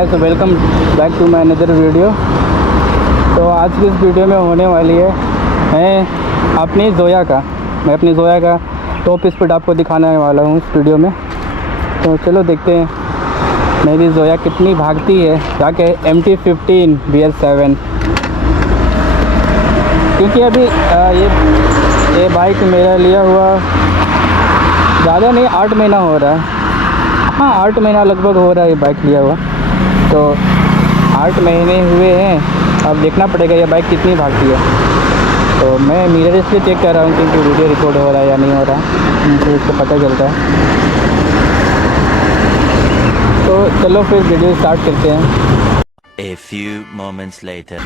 Guys, welcome back to my another video. तो आज की इस वीडियो में होने वाली है मैं अपनी ज़ोया का टॉप स्पीड आपको दिखाने वाला हूँ इस वीडियो में। तो चलो देखते हैं मेरी ज़ोया कितनी भागती है जाके MT-15 BS7, क्योंकि अभी ये बाइक मेरा लिया हुआ ज़्यादा नहीं, 8 महीना हो रहा है। हाँ, 8 महीना लगभग हो रहा है ये बाइक लिया हुआ। तो 8 महीने हुए हैं, अब देखना पड़ेगा ये बाइक कितनी भागती है। तो मैं मिरर इसलिए चेक कर रहा हूँ क्योंकि वीडियो रिकॉर्ड हो रहा है या नहीं हो रहा है, तो इससे पता चलता है। तो चलो फिर वीडियो स्टार्ट करते हैं। A few moments later.